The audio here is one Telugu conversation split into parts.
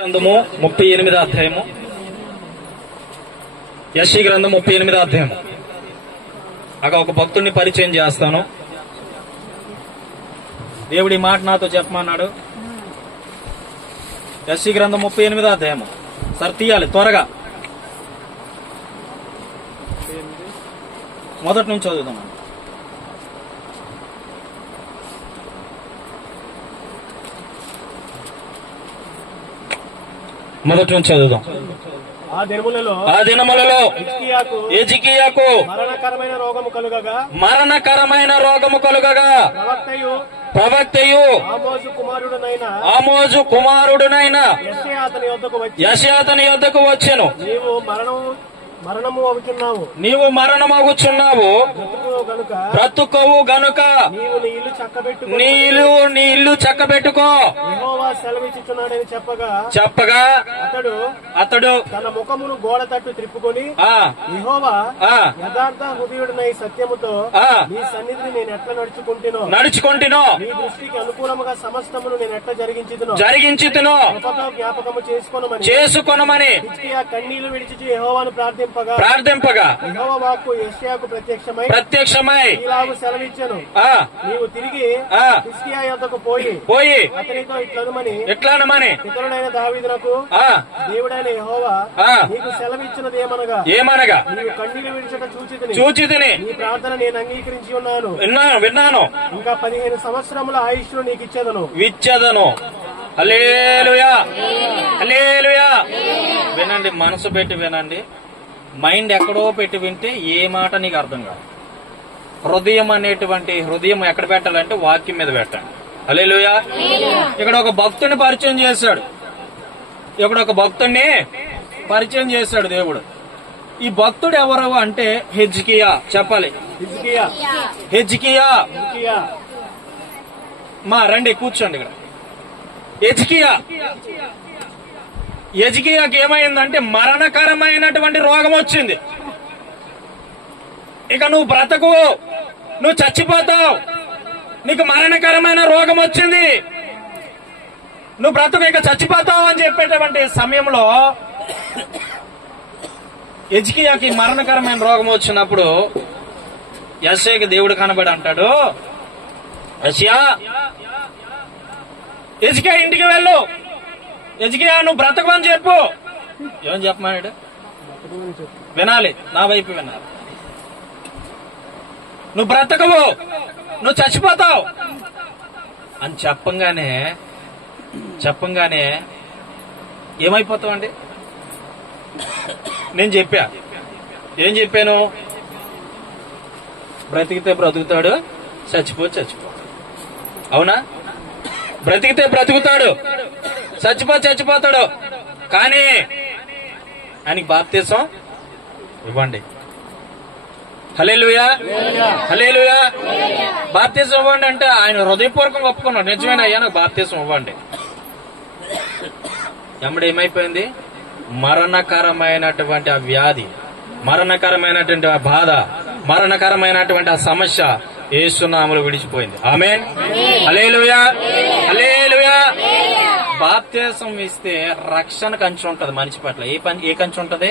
గ్రంథము 38వ అధ్యాయము. యెషయా గ్రంథం 38వ అధ్యాయము. అక్కడ ఒక భక్తుడిని పరిచయం చేస్తాను. దేవుడి మాట నాతో చెప్పమన్నాడు. యెషయా గ్రంథం 38వ అధ్యాయము. సరే తీయాలి త్వరగా. మొదటి నుంచి చదువుదాం. మొదటి నుంచి చదువుదాం. ఆ దినములలో హిజ్కియాకు మరణకరమైన రోగము కలుగగా ప్రవక్తయు ఆమోజు కుమారుడునైన యెషయా అతని యొద్దకు వచ్చెను. నీవు మరణమగుచున్నావు, బ్రతుకవు గనుక నీ ఇల్లు చక్కబెట్టుకో చెప్పగా అతడు తన ముఖమును గోడ తట్టు త్రిప్పుకొని, యెహోవా యథార్థ హృదయుడనై సత్యముతో నీ సన్నిధిని నేను ఎట్లా నడుచుకుంటునో నీ దృష్టికి అనుకూలముగా సమస్తమును నేను ఎట్లా జరిగించుతునో జ్ఞాపకము చేసుకొనమని హిజ్కియా కన్నీళ్లు విడిచి యెహోవాను ప్రార్థింపగా యెహోవా వాక్కు యెషయాకు ప్రత్యక్షమై ఇలాగు సెలవిచ్చెను, నీవు తిరిగి హిజ్కియా యొద్దకు పోయి అతనితో ఇట్లనమని పితరుడైన దావీదునకు దేవుడైన యెహోవా నీకు సెలవిచ్చినది ఏమనగా, నీవు కన్నీళ్లు విడిచట చూచితిని, నీ ప్రార్థన నేను అంగీకరించి విన్నాను. ఇంకా 15 సంవత్సరముల ఆయుష్ను నీకు ఇచ్చేదను. హల్లెలూయా, హల్లెలూయా. వినండి, మనసు పెట్టి వినండి. మైండ్ ఎక్కడో పెట్టి వింటే ఏ మాట నీకు అర్థం కాదు. హృదయం ఎక్కడ పెట్టాలంటే వాక్యం మీద పెట్టండి. హల్లెలూయా. ఇక్కడ ఒక భక్తుని పరిచయం చేశాడు దేవుడు. ఈ భక్తుడు ఎవరు అంటే హిజ్కియా. చెప్పాలి, హిజ్కియా. మా రండి కూర్చోండి. ఇక్కడ హిజ్కియాకి ఏమైందంటే మరణకరమైనటువంటి రోగం వచ్చింది. ఇక నువ్వు బ్రతకు, నువ్వు చచ్చిపోతావు, నీకు మరణకరమైన రోగం వచ్చింది, నువ్వు బ్రతుకు ఇక చచ్చిపోతావు అని చెప్పేటువంటి సమయంలో హిజ్కియాకి మరణకరమైన రోగం వచ్చినప్పుడు యెషయాకి దేవుడు కనబడి అంటాడు, హిజ్కియా ఇంటికి వెళ్ళు, హిజ్కియా నువ్వు బ్రతకు అని చెప్పు. ఏమని చెప్పమన్నాడు? వినాలి, నా వైపు వినాలి. నువ్వు బ్రతకవు, నువ్వు చచ్చిపోతావు అని చెప్పంగానే ఏమైపోతావు అండి? నేను ఏం చెప్పాను? బ్రతికితే బ్రతుకుతాడు, చచ్చిపోతాడు. అవునా? బ్రతికితే బ్రతుకుతాడు, చచ్చిపోతాడు. కానీ ఆయనకి బాప్తీసం ఇవ్వండి. హల్లెలూయా, హల్లెలూయా. బాప్తీసం ఇవ్వండి అంటే ఆయన హృదయపూర్వకంగా ఒప్పుకున్నాడు. నిజమేనా అయ్యా, నాకు బాప్తీసం ఇవ్వండి. ఎమ్మడి ఏమైపోయింది? మరణకరమైనటువంటి ఆ వ్యాధి, మరణకరమైనటువంటి ఆ బాధ, మరణకరమైనటువంటి ఆ సమస్య యేసు నామములో విడిచిపోయింది. ఆమేన్, హల్లెలూయా, హల్లెలూయా. బాప్తీసం ఇస్తే రక్షణ కంచి ఉంటది మనిషి పట్ల. ఏ కంచి ఉంటది?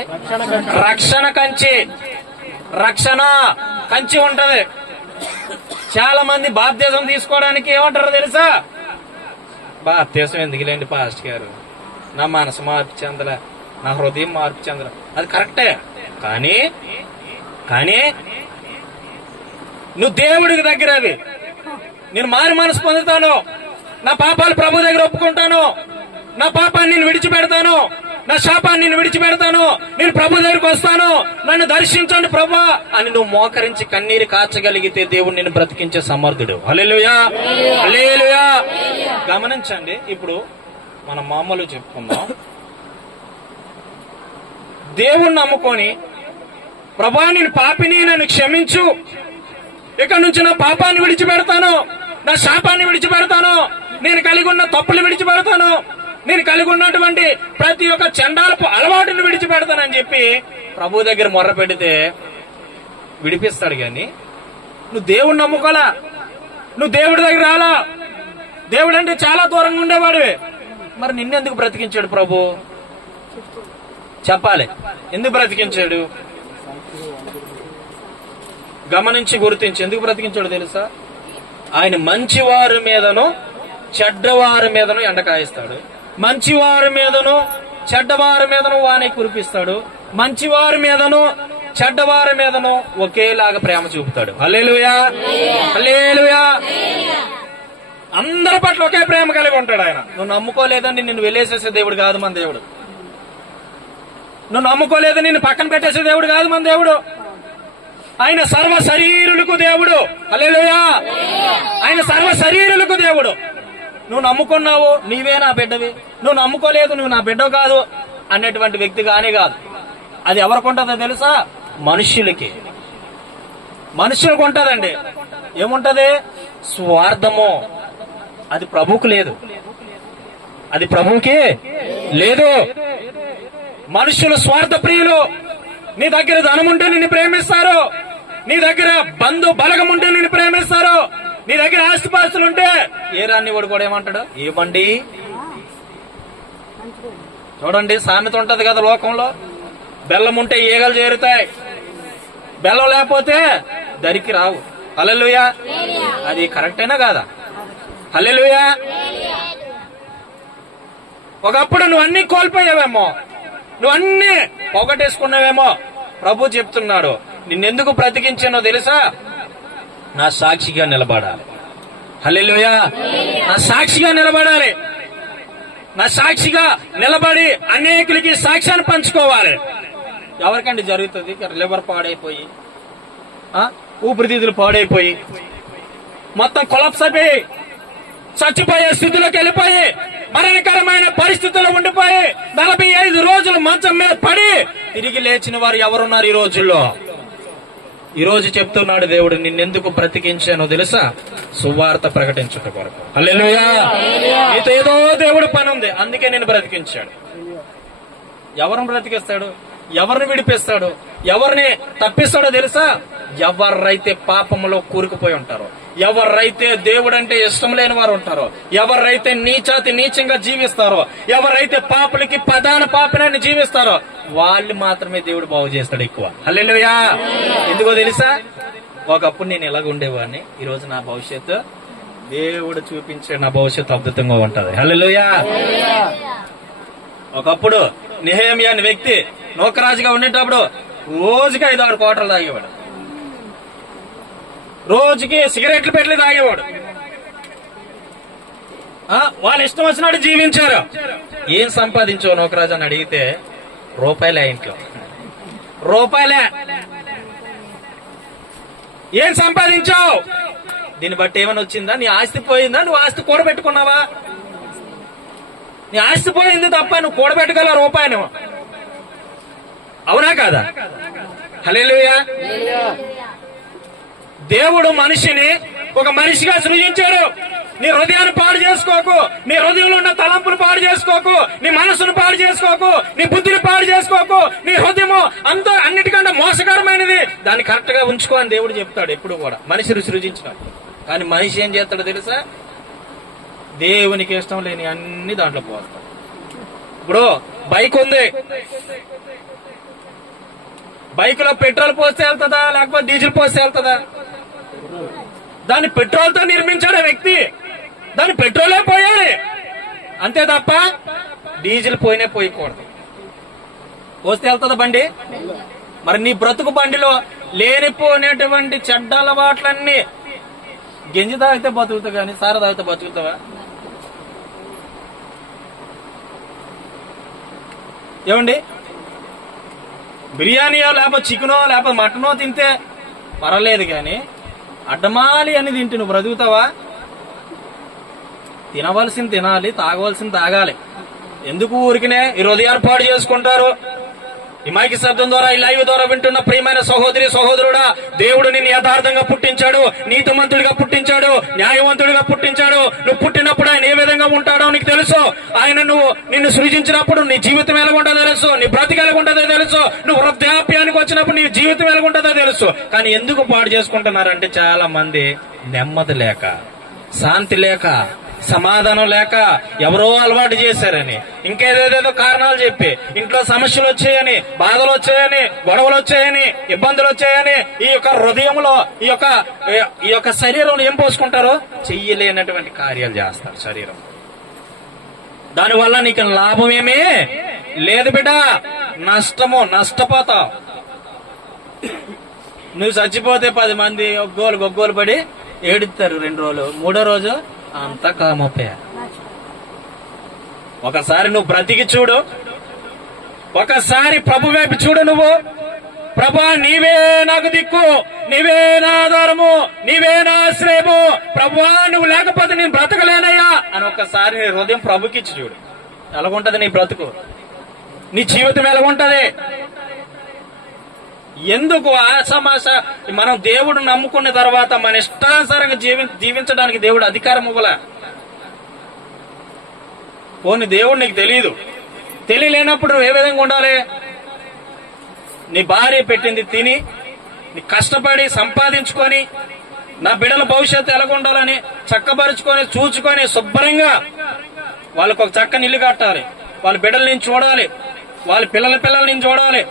రక్షణ కంచి ఉంటది. చాలా మంది బాప్తీసం తీసుకోవడానికి ఏమంటారో తెలుసా? బాప్తీసం ఎందుకులేండి పాస్టర్ గారు, నా మనసు మార్పు చెందలే, నా హృదయం మార్పు చెందలే. అది కరెక్టే, కానీ నువ్వు దేవుడికి దగ్గర అది నేను మారు మనసు పొందుతాను, నా పాపాలు ప్రభు దగ్గర ఒప్పుకుంటాను, నా పాపాన్ని నేను విడిచిపెడతాను, నా శాపాన్ని నేను విడిచిపెడతాను, నేను ప్రభు దగ్గరికి వస్తాను, నన్ను దర్శించండి ప్రభా అని నువ్వు మోకరించి కన్నీరు కాచగలిగితే దేవుడు నిన్ను బ్రతికించే సమర్థుడు. హల్లెలూయా, హల్లెలూయా. గమనించండి, ఇప్పుడు మనం మామూలు చెప్పుకుందాం. దేవుణ్ణి నమ్ముకొని ప్రభా నేను పాపిని, నన్ను క్షమించు, ఇక నుంచి నా పాపాన్ని విడిచిపెడతాను, నా శాపాన్ని విడిచిపెడతాను, నేను కలిగి ఉన్న తప్పులు విడిచిపెడతాను, నేను కలిగి ఉన్నటువంటి ప్రతి ఒక్క చండాలపు అలవాటును విడిచిపెడతానని చెప్పి ప్రభు దగ్గర మొర్ర పెడితే విడిపిస్తాడు. గాని నువ్వు దేవుణ్ణి నమ్ముకోలా, నువ్వు దేవుడి దగ్గర రాలా, దేవుడు అంటే చాలా దూరంగా ఉండేవాడివి, మరి నిన్నెందుకు బ్రతికించాడు ప్రభు? చెప్పాలి, ఎందుకు బ్రతికించాడు? గమనించి గుర్తించి ఎందుకు బ్రతికించాడు తెలుసా? ఆయన మంచివారి మీదను చెడ్డవారి మీదను ఎండకాయిస్తాడు, మంచివారి మీదను చెడ్డవారి మీదను వాని కురిపిస్తాడు, మంచివారి మీదను చెడ్డవారి మీదను ఒకేలాగా ప్రేమ చూపుతాడు. హల్లెలూయా, హల్లెలూయా. అందరి పట్ల ఒకే ప్రేమ కలిగి ఉంటాడు ఆయన. నువ్వు నమ్ముకోలేదని నిన్ను వెలేసేసే దేవుడు కాదు మన దేవుడు. నువ్వు నమ్ముకోలేదు నిన్ను పక్కన పెట్టేసే దేవుడు కాదు మన దేవుడు. ఆయన సర్వ శరీరులకు దేవుడు. హల్లెలూయా. ఆయన సర్వ శరీరులకు దేవుడు. నువ్వు నమ్ముకున్నావు, నీవే నా బిడ్డవి. నువ్వు నమ్ముకోలేదు, నువ్వు నా బిడ్డ కాదు అనేటువంటి వ్యక్తి కానే కాదు. అది ఎవరికి ఉంటుందో తెలుసా? మనుష్యులకి. మనుష్యులకు ఉంటదండి. ఏముంటది? స్వార్థము. అది ప్రభువుకు లేదు, అది ప్రభువుకి లేదు. మనుషులు స్వార్థ ప్రియులు. నీ దగ్గర ధనం ఉంటే నిన్ను ప్రేమిస్తారు, నీ దగ్గర బంధు బలగం ఉంటే నిన్ను ప్రేమిస్తారు, నీ దగ్గర ఆస్తిపాస్తులుంటే ఏ రాన్ని వాడు కూడా ఏమంటాడు? ఇవ్వండి. చూడండి, సామెత ఉంటది కదా లోకంలో, బెల్లం ఉంటే ఈగలు చేరుతాయి, బెల్లం లేకపోతే దరికి రావు. హల్లెలూయా. అది కరెక్టేనా కాదా? హల్లెలూయా. ఒకప్పుడు నువ్వు అన్ని కోల్పోయావేమో, నువ్వు అన్ని పోగొట్టేసుకున్నావేమో. ప్రభు చెప్తున్నాడు, నిన్నెందుకు బ్రతికించానో తెలుసా? నా సాక్షిగా నిలబడాలి. హల్లెలూయా. నా సాక్షిగా నిలబడాలి. నా సాక్షిగా నిలబడి అనేకులకి సాక్ష్యాన్ని పంచుకోవాలి. ఎవరికండి జరుగుతుంది? లివర్ పాడైపోయి, ఊపిరితిత్తులు పాడైపోయి, మొత్తం కొలాప్స్ అయిపోయి, చచ్చిపోయే స్థితిలోకి వెళ్ళిపోయి, మరణకరమైన పరిస్థితుల్లో ఉండిపోయి 45 రోజులు మంచం మీద పడి తిరిగి లేచిన వారు ఎవరున్నారు ఈ రోజుల్లో? ఈ రోజు చెప్తున్నాడు దేవుడు, నిన్నెందుకు బ్రతికించానో తెలుసా? సువార్త ప్రకటించుట కొరకు. హల్లెలూయా. నీతో ఏదో దేవుడు పని ఉంది, అందుకే నేను బ్రతికించాడు. ఎవరిని బ్రతికిస్తాడు? ఎవరిని విడిపిస్తాడు? ఎవరిని తప్పిస్తాడో తెలుసా? ఎవరైతే పాపంలో కూరుకుపోయి ఉంటారో, ఎవరైతే దేవుడంటే ఇష్టం లేని వారు ఉంటారో, ఎవరైతే నీచాతి నీచంగా జీవిస్తారో, ఎవరైతే పాపులకి ప్రధాన పాపినాన్ని జీవిస్తారో వాళ్ళు మాత్రమే దేవుడు బాగు చేస్తాడు ఎక్కువ. హల్లెలూయా. ఎందుకో తెలుసా? ఒకప్పుడు నేను ఇలాగ ఉండేవాడిని, ఈ రోజు నా భవిష్యత్తు దేవుడు చూపించే నా భవిష్యత్తు అద్భుతంగా ఉంటది. హల్లెలూయా. ఒకప్పుడు నెహెమ్యా అనే వ్యక్తి నూకరాజుగా ఉండేటప్పుడు రోజుకి 5-6 కోటలు తాగేవాడు, రోజుకి సిగరెట్లు పెట్టి తాగేవాడు. వాళ్ళు ఇష్టం వచ్చినట్టు జీవించారు. ఏం సంపాదించావు నూకరాజు అని అడిగితే రూపాయలే, ఇంట్లో రూపాయలే. ఏం సంపాదించావు? దీన్ని బట్టి ఏమైనా వచ్చిందా? నీ ఆస్తి పోయిందా? నువ్వు ఆస్తి కూడబెట్టుకున్నావా? నీ ఆస్తి పోయింది తప్ప నువ్వు కూడబెట్టగల రూపాయి నువ్వు, అవునా కాదా? హల్లెలూయా. దేవుడు మనిషిని ఒక మనిషిగా సృజించాడు. నీ హృదయాన్ని పాడు చేసుకోకు, నీ హృదయంలో ఉన్న తలంపులు పాడు చేసుకోకు, నీ మనసును పాడు చేసుకోకు, నీ బుద్ధిని పాడు చేసుకోకు. నీ హృదయము అంతా అన్నిటికంటే మోసకరమైనది, దాన్ని కరెక్ట్ గా ఉంచుకో అని దేవుడు చెప్తాడు ఎప్పుడు కూడా మనిషిని సృజించినప్పుడు. కానీ మనిషి ఏం చేస్తాడో తెలుసా? దేవునికి ఇష్టం లేని అన్ని దాంట్లో పోస్తాడు. ఇప్పుడు బైక్ ఉంది, బైక్ లో పెట్రోల్ పోస్తే వెళ్తుందా లేకపోతే డీజిల్ పోస్తే వెళ్తుందా? దాన్ని పెట్రోల్ తో నిర్మించాడు వ్యక్తి, దాన్ని పెట్రోలే పోయాలి అంతే తప్ప డీజిల్ పోయకూడదు. పోస్తే వెళ్తుందా బండి? మరి నీ బ్రతుకు బండిలో లేనిపోయినటువంటి చెడ్డ అలవాట్లన్నీ, గంజి తాగితే బతుకుతావు కానీ సార తాగితే బతుకుతావా? ఏమండి, బిర్యానీయో లేకపోతే చికెనో లేకపోతే మటనో తింటే పర్వాలేదు కానీ అడ్డమాలి అని తింటే నువ్వు బ్రతుకుతావా? తినవలసింది తినాలి, తాగవలసింది తాగాలి. ఎందుకు ఊరికినే ఈ హృదయాన్ని పాడు చేసుకుంటారు? ఈ మైకి శబ్దం ద్వారా, ఈ లైవ్ ద్వారా వింటున్న ప్రియమైన సహోదరి సహోదరుడా, దేవుడు నిన్ను యథార్థంగా పుట్టించాడు, నీతిమంతుడిగా పుట్టించాడు, న్యాయవంతుడిగా పుట్టించాడు. నువ్వు పుట్టినప్పుడు ఆయన ఏ విధంగా ఉంటాడో నీకు తెలుసు. ఆయన నిన్ను సృజించినప్పుడు నీ జీవితం ఎలాగుంటుందో తెలుసు, నీ బ్రతికి ఎలాగుంటుందో తెలుసు, నువ్వు వృద్ధాప్యానికి వచ్చినప్పుడు నీ జీవితం ఎలాగుంటుందో తెలుసు. కానీ ఎందుకు పాడు చేసుకుంటున్నారంటే చాలా మంది నెమ్మది లేక, శాంతి లేక, సమాధానం లేక ఎవరో అలవాటు చేశారని, ఇంకేదేదేదో కారణాలు చెప్పి ఇంట్లో సమస్యలు వచ్చాయని, బాధలు వచ్చాయని, గొడవలు వచ్చాయని, ఇబ్బందులు వచ్చాయని ఈ యొక్క హృదయంలో ఈ యొక్క శరీరంలో ఏం పోసుకుంటారో చెయ్యలేనటువంటి కార్యాలు చేస్తారు శరీరం. దానివల్ల నీకు లాభం ఏమీ లేదు బిడ్డ, నష్టపోతావు. నువ్వు చచ్చిపోతే 10 మంది గొగ్గోలు పడి ఏడుస్తారు 2 రోజులు, 3వ రోజు అంతా కామొప్పే. ఒకసారి నువ్వు బ్రతికి చూడు, ఒకసారి ప్రభు వైపు చూడు. నువ్వు ప్రభా నీవే నాకు దిక్కు, నీవే నా ఆధారము, నీవే నా ఆశ్రయము, ప్రభువా నువ్వు లేకపోతే నేను బ్రతకలేనయ్యా అని ఒక్కసారి నీ హృదయం ప్రభుకిచ్చి చూడు. ఎలాగుంటది నీ బ్రతుకు, నీ జీవితం ఎలాగుంటది? ఎందుకు ఆశామాష? మనం దేవుడు నమ్ముకున్న తర్వాత మన ఇష్టానుసారంగా జీవించడానికి దేవుడు అధికారం ఇవ్వలే. పోనీ దేవుడు నీకు తెలియలేనప్పుడు నువ్వు ఏ విధంగా ఉండాలి? నీ భార్య పెట్టింది తిని, నీ కష్టపడి సంపాదించుకొని, నా బిడ్డల భవిష్యత్తు ఎలాగుండాలని చక్కపరుచుకొని చూచుకొని శుభ్రంగా వాళ్ళకు ఒక చక్కని ఇల్లు కట్టాలి, వాళ్ళ బిడ్డల నుంచి చూడాలి, వాళ్ళ పిల్లల నుంచి చూడాలి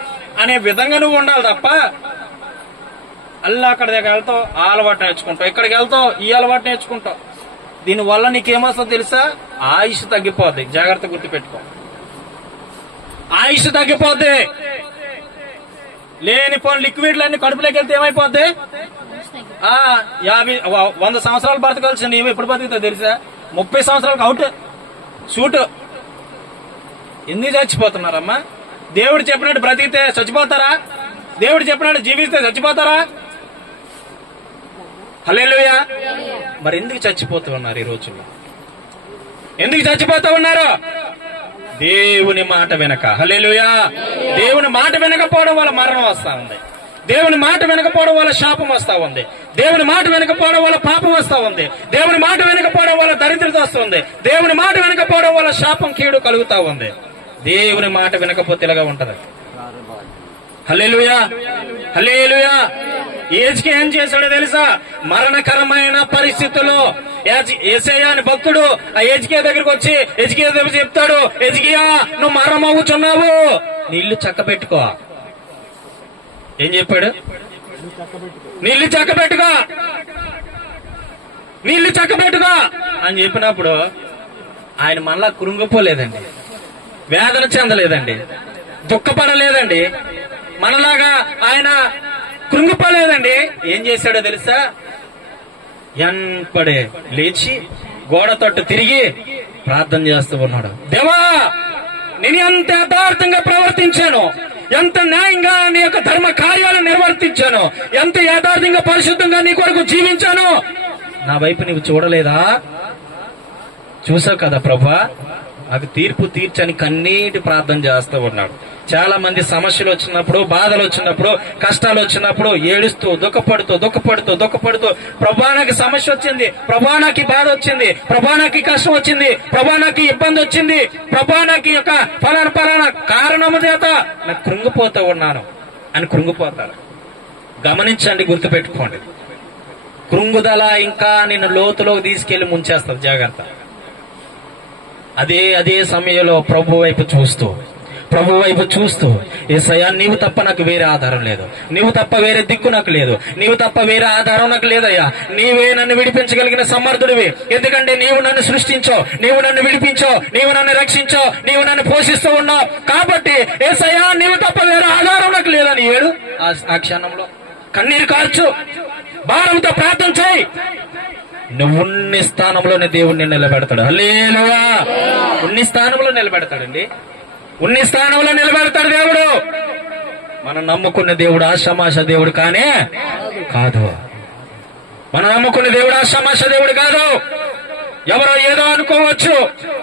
అనే విధంగా నువ్వు ఉండాలి తప్ప అక్కడ దగ్గర వెళ్తావు ఆ అలవాటు నేర్చుకుంటావు, ఇక్కడికి వెళ్తావు ఈ అలవాటు నేర్చుకుంటావు. దీనివల్ల నీకేమొస్తుందో తెలుసా? ఆయుష్ తగ్గిపోద్ది. జాగ్రత్త గుర్తుపెట్టుకో, ఆయుష్ తగ్గిపోద్ది. లేని పోని లిక్విడ్లన్నీ కడుపులోకి వెళ్తే ఏమైపోద్ది? 100 సంవత్సరాలు బ్రతకాల్సిన నీవు ఎప్పుడు బతుకుతావు తెలుసా? 30 సంవత్సరాలకు అవుట్ షూట్. ఎందుకు చచ్చిపోతున్నారమ్మా? దేవుడు చెప్పినట్టు బ్రతికితే చచ్చిపోతారా? దేవుడు చెప్పినట్టు జీవిస్తే చచ్చిపోతారా? హల్లెలూయా. మరి ఎందుకు చచ్చిపోతూ ఉన్నారు ఈ రోజుల్లో? ఎందుకు చచ్చిపోతూ ఉన్నారు? దేవుని మాట వినక. హల్లెలూయా. దేవుని మాట వినకపోవడం వల్ల మరణం వస్తా ఉంది, దేవుని మాట వినకపోవడం వల్ల శాపం వస్తా ఉంది, దేవుని మాట వినకపోవడం వల్ల పాపం వస్తా ఉంది, దేవుని మాట వినకపోవడం వల్ల దరిద్రత వస్తుంది, దేవుని మాట వినకపోవడం వల్ల శాపం కీడు కలుగుతా ఉంది. దేవుని మాట వినకపోతే ఇలాగా ఉంటది. హల్లెలూయా, హల్లెలూయా. యేసుకి ఏం చేశాడో తెలుసా? మరణకరమైన పరిస్థితుల్లో యేసయ్య అని భక్తుడు ఆ యేసుకియా దగ్గరికి వచ్చి యేసుకియా దగ్గర చెప్తాడు, యేసుకియా నువ్వు మరణమవుతున్నావు, నీ ఇల్లు చక్క పెట్టుకో. ఏం చెప్పాడు? నీళ్లు చక్క పెట్టుకో, నీళ్లు చక్క పెట్టుకో అని చెప్పినప్పుడు ఆయన మళ్ళా కృంగిపోలేదండి, వేదన చెందలేదండి, దుఃఖపడలేదండి, మనలాగా ఆయన కృంగిపోలేదండి. ఏం చేశాడో తెలుసా? ఎన్పడే లేచి గోడ తట్టు తిరిగి ప్రార్థన చేస్తూ ఉన్నాడు. దేవా నేను ఎంత యథార్థంగా ప్రవర్తించాను, ఎంత న్యాయంగా నీ యొక్క ధర్మ కార్యాలను నిర్వర్తించాను, ఎంత యథార్థంగా పరిశుద్ధంగా నీ కొరకు జీవించాను, నా వైపు నీవు చూడలేదా? చూసావు కదా ప్రభా, నాకు తీర్పు తీర్చని కన్నీటి ప్రార్థన చేస్తూ ఉన్నాడు. చాలా మంది సమస్యలు వచ్చినప్పుడు, బాధలు వచ్చినప్పుడు, కష్టాలు వచ్చినప్పుడు ఏడుస్తూ దుఃఖపడుతూ ప్రభా నాకు సమస్య వచ్చింది, ప్రభా నాకు బాధ వచ్చింది, ప్రభా నాకు కష్టం వచ్చింది, ప్రభా నాకు ఇబ్బంది వచ్చింది, ప్రభా నాకు యొక్క ఫలానా కారణము చేత నాకు కృంగిపోతూ ఉన్నాను అని కృంగిపోతారు. గమనించండి, గుర్తుపెట్టుకోండి, కృంగుదల ఇంకా నిన్ను లోతులోకి తీసుకెళ్లి ముంచేస్తుంది. జాగ్రత్త. అదే సమయంలో ప్రభు వైపు చూస్తూ యేసయ్యా నీవు తప్ప నాకు వేరే ఆధారం లేదు, నీవు తప్ప వేరే దిక్కు నాకు లేదు, నీవు తప్ప వేరే ఆధారం నాకు లేదయ్యా, నీవే నన్ను విడిపించగలిగిన సమర్థుడివి, ఎందుకంటే నీవు నన్ను సృష్టించో, నీవు నన్ను విడిపించో, నీవు నన్ను రక్షించో, నీవు నన్ను పోషిస్తూ ఉన్నావు, కాబట్టి యేసయ్యా నీవు తప్ప వేరే ఆధారం నాకు లేదని ఏడు. ఆ క్షణంలో కన్నీరు కార్చు, భారంతో ప్రార్థన చేయి. నువ్వు ఉన్ని స్థానంలోనే దేవుడిని నిలబెడతాడు. హల్లెలూయా. ఉన్ని స్థానంలో నిలబెడతాడండి, ఉన్ని స్థానంలో నిలబెడతాడు దేవుడు. మనం నమ్ముకున్న దేవుడు ఆషామాష దేవుడు కానే కాదు. మనం నమ్ముకున్న దేవుడు ఆషామాష దేవుడు కాదు. ఎవరో ఏదో అనుకోవచ్చు,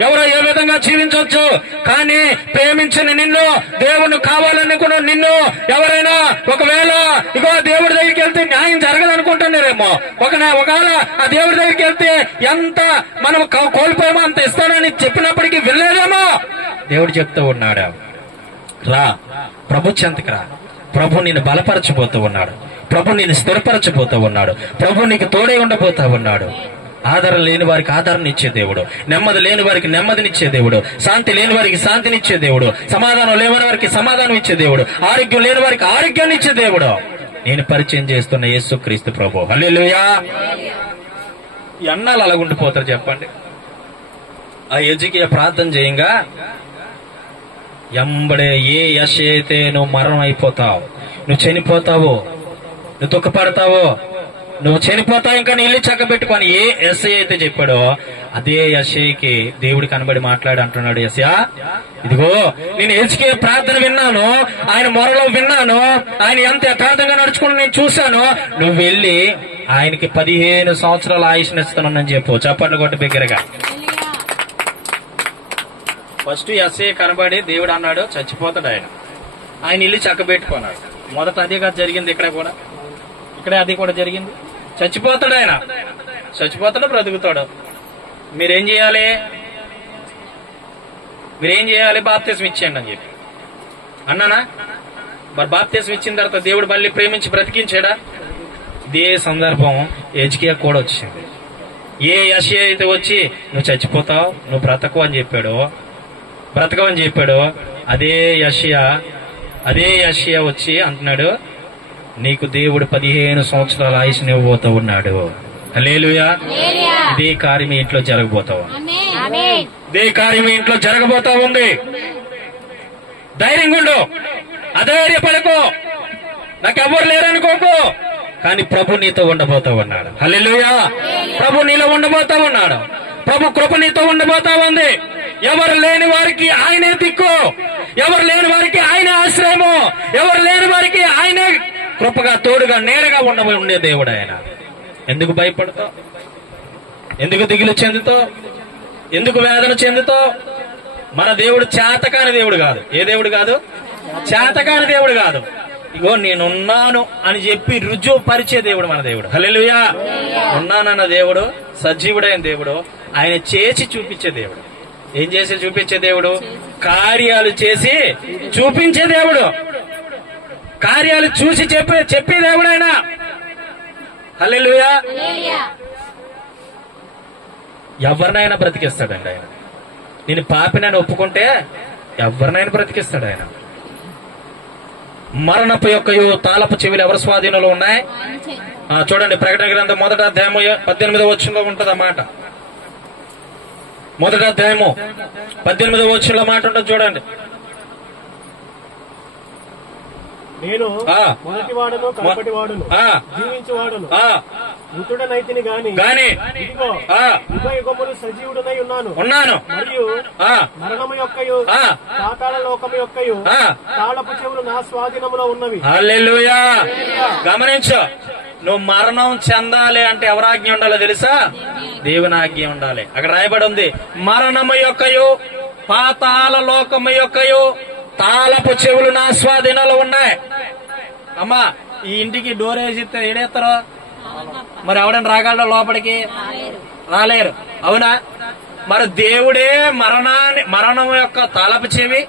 ఎవరో ఏ విధంగా జీవించవచ్చు, కానీ ప్రేమించిన నిన్ను, దేవుణ్ణి కావాలనుకున్న నిన్ను ఎవరైనా ఒకవేళ ఇగో దేవుడి దగ్గరికి వెళ్తే న్యాయం జరగదనుకుంటున్నారేమో, ఒకవేళ ఆ దేవుడి దగ్గరికి వెళ్తే ఎంత మనం కోల్పోయామో అంత ఇస్తానని చెప్పినప్పటికీ వెళ్ళలేదేమో. దేవుడు చెప్తూ ఉన్నాడు, రా ప్రభు చెంతకు రా, ప్రభు నిన్ను బలపరచబోతూ ఉన్నాడు, ప్రభు నిన్ను స్థిరపరచబోతూ ఉన్నాడు, ప్రభు నీకు తోడే ఉండబోతా ఉన్నాడు. ఆదరణ లేని వారికి ఆదరణ ఇచ్చే దేవుడు, నెమ్మది లేని వారికి నెమ్మదినిచ్చే దేవుడు, శాంతి లేని వారికి శాంతినిచ్చే దేవుడు, సమాధానం లేని వారికి సమాధానం ఇచ్చే దేవుడు, ఆరోగ్యం లేని వారికి ఆరోగ్యాన్ని ఇచ్చే దేవుడు నేను పరిచయం చేస్తున్న యేసుక్రీస్తు ప్రభు. హల్లెలూయా. ఎన్నాళ్ళు అలాగుండిపోతారు చెప్పండి? ఆ యెజ్కియా ప్రార్థన చేయంగా ఎంబడే ఏ యెష అయితే నువ్వు మరణం అయిపోతావు, నువ్వు చనిపోతావు, నువ్వు దుఃఖపడతావు, నువ్వు చనిపోతావు, ఇంకా నీ ఇల్లు చక్కబెట్టుకొని ఏ యెషయా అయితే చెప్పాడో అదే యెషయాకి దేవుడు కనబడి మాట్లాడి అంటున్నాడు, యెషయా ఇదిగో నేను యెజ్కియా ప్రార్థన విన్నాను, ఆయన మొరలో విన్నాను, ఆయన ఎంత యథార్థంగా నడుచుకుని నేను చూశాను, నువ్వు వెళ్ళి ఆయనకి 15 సంవత్సరాల ఆయుష్నిస్తున్నానని చెప్పు. చప్పట్లు కొట్టి బిగ్గరగా. ఫస్ట్ యెషయా కనబడి దేవుడు అన్నాడు చచ్చిపోతాడు ఆయన ఇల్లు చక్కబెట్టుకున్నాడు. మొదట అదే కాదు జరిగింది, ఇక్కడే అది కూడా జరిగింది. చచ్చిపోతాడు ఆయన, చచ్చిపోతాడు బ్రతుకుతాడు. మీరేం చేయాలి? బాప్తిసం ఇచ్చేయండి అని చెప్పి అన్నానా? మరి బాప్తిసం ఇచ్చిన తర్వాత దేవుడు మళ్ళీ ప్రేమించి బ్రతికించాడా? ఇదే సందర్భం యెజ్కియా కూడా వచ్చింది. ఏ యెషయా అయితే వచ్చి నువ్వు చచ్చిపోతావు, నువ్వు బ్రతకవని చెప్పాడు, అదే యెషయా వచ్చి అంటున్నాడు నీకు దేవుడు 15 సంవత్సరాల ఆయుష్ని ఇవ్వబోతూ ఉన్నాడు. హల్లెలూయా. ఇదే కార్యం మీ ఇంట్లో జరగబోతా ఉంది. ధైర్యంగా ఉండు, అధైర్యపడకు, నాకెవ్వరు లేరనుకోకు, కానీ ప్రభు నీతో ఉండబోతా ఉన్నాడు. హల్లెలూయా. ప్రభు నీలో ఉండబోతా ఉన్నాడు. ప్రభు కృప నీతో ఉండబోతా ఉంది. ఎవరు లేని వారికి ఆయనే దిక్కు, ఎవరు లేని వారికి ఆయనే ఆశ్రయము, ఎవరు లేని వారికి ఆయనే కృపగా తోడుగా నేరుగా ఉండే దేవుడు ఆయన. ఎందుకు భయపడతావు? ఎందుకు దిగులు చెందుతావు? ఎందుకు వేదన చెందుతావు? మన దేవుడు చేతకాని దేవుడు కాదు. ఏ దేవుడు కాదు? చేతకాని దేవుడు కాదు. ఇగో నేనున్నాను అని చెప్పి రుజువు పరిచే దేవుడు మన దేవుడు. హల్లెలూయా. ఉన్నానన్న దేవుడు, సజీవుడైన దేవుడు, ఆయన చేసి చూపించే దేవుడు. ఏం చేసి చూపించే దేవుడు? కార్యాలు చేసి చూపించే దేవుడు, కార్యాలు చూసి చెప్పే దేవుడు ఆయన. హల్లెలూయా. ఎవరినైనా బ్రతికిస్తాడండి ఆయన. నేను పాపినని ఒప్పుకుంటే ఎవరినైనా బ్రతికిస్తాడు ఆయన. మరణపు యొక్కయు తాళపు చెవులు ఎవరి స్వాధీనంలో ఉన్నాయి? చూడండి, ప్రకటన గ్రంథం 1వ అధ్యాయము 18వ వచనంలో ఉంటది ఆ మాట. 1వ అధ్యాయము 18వ వచనంలో మాట ఉంటుంది చూడండి. నేను మొదటివాడును కడపటివాడును జీవించువాడును మృతుడనైతిని గాని ఇదిగో యుగయుగములు సజీవుడనై ఉన్నాను మరియు మరణము యొక్కయు పాతాళ లోకము యొక్కయు తాళపు చెవులు నా స్వాధీనములో ఉన్నవి. హల్లెలూయా. గమనించు, నువ్వు మరణం చెందాలి అంటే ఎవరి ఆజ్ఞ ఉండాలో తెలుసా? దేవుని ఆజ్ఞ ఉండాలి. అక్కడ రాయబడి ఉంది, మరణము యొక్కయు పాతాళ లోకము యొక్కయు తాళపు చెవులు నా స్వాధీనంలో ఉన్నాయి. అమ్మా, ఈ ఇంటికి డోర్ వేసి ఏడేస్తారో? మరి ఎవడని రాగలరా లోపలికి? రాలేరు. అవునా? మరి దేవుడే మరణం యొక్క తాళపు చెవి,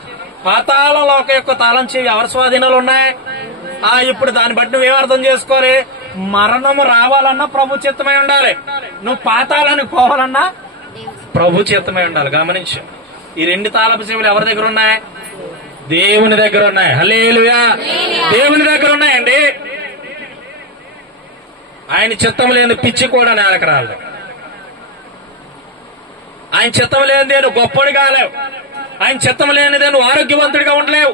పాతాళ లోక యొక్క తాళం చెవి ఎవరి స్వాధీనాలు ఉన్నాయి? ఇప్పుడు దాన్ని బట్టి నువ్వేం అర్థం చేసుకోవాలి? మరణము రావాలన్నా ప్రభు చిత్తమై ఉండాలి, నువ్వు పాతాళానికి పోవాలన్నా ప్రభు చిత్తమై ఉండాలి. గమనించు, ఈ 2 తాళపు చెవులు ఎవరి దగ్గర ఉన్నాయి? దేవుని దగ్గర ఉన్నాయి. హల్లెలూయా. దేవుని దగ్గర ఉన్నాయండి. ఆయన చిత్తం లేని పిచ్చి కూడా నేలకు రాలేదు. ఆయన చిత్తం లేనిదే నువ్వు గొప్పడు కాలేవు. ఆయన చిత్తం లేనిదే నువ్వు ఆరోగ్యవంతుడిగా ఉండలేవు.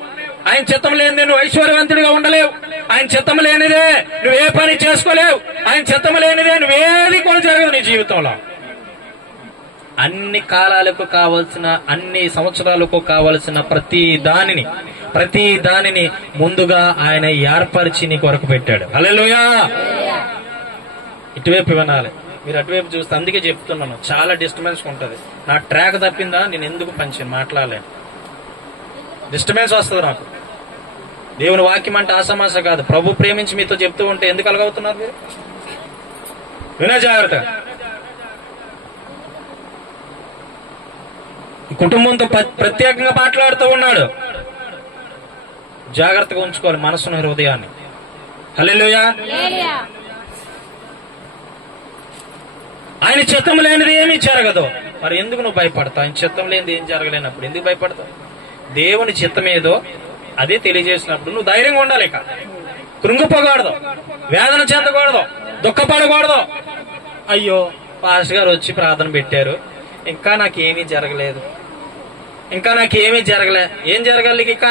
ఆయన చిత్తం లేనిదే నువ్వు ఐశ్వర్యవంతుడిగా ఉండలేవు. ఆయన చిత్తం లేనిదే నువ్వు ఏ పని చేసుకోలేవు. ఆయన చిత్తం లేనిదే నువ్వేది కూడా జరగదు నీ జీవితంలో. అన్ని కాలాలకు కావలసిన, అన్ని సంవత్సరాలకు కావలసిన ప్రతి దానిని ముందుగా ఆయన ఏర్పరిచి నీ కొరకు పెట్టాడు. హల్లెలూయా. ఇటువైపు వినాలి, మీరు అటువైపు చూస్తే. అందుకే చెప్తున్నాను, చాలా డిస్టర్బెన్స్ ఉంటది. నా ట్రాక్ తప్పిందా నేను ఎందుకు మాట్లాడలేను. డిస్టర్బెన్స్ వస్తుంది నాకు. దేవుని వాక్యం అంటే ఆసమాస కాదు. ప్రభు ప్రేమించి మీతో చెప్తూ ఉంటే ఎందుకు అలగవుతున్నారు మీరు? వినా జాగ్రత్త. కుటుంబంతో ప్రత్యేకంగా మాట్లాడుతూ ఉన్నాడు. జాగ్రత్తగా ఉంచుకోవాలి మనసును, హృదయాన్ని. హల్లెలూయా. ఆయన చిత్తం లేనిది ఏమీ జరగదు. మరి ఎందుకు నువ్వు భయపడతావు? ఆయన చిత్తం లేనిది ఏం జరగలేనప్పుడు ఎందుకు భయపడతావు? దేవుని చిత్తం ఏదో అదే తెలియజేసినప్పుడు నువ్వు ధైర్యంగా ఉండాలి. ఇక కృంగిపోకూడదు, వేదన చెందకూడదు, దుఃఖపడకూడదు. అయ్యో పాస్టర్ గారు వచ్చి ప్రార్థన పెట్టారు, ఇంకా నాకేమీ జరగలేదు, ఇంకా నాకేమీ జరగలే. ఏం జరగాలి? ఇంకా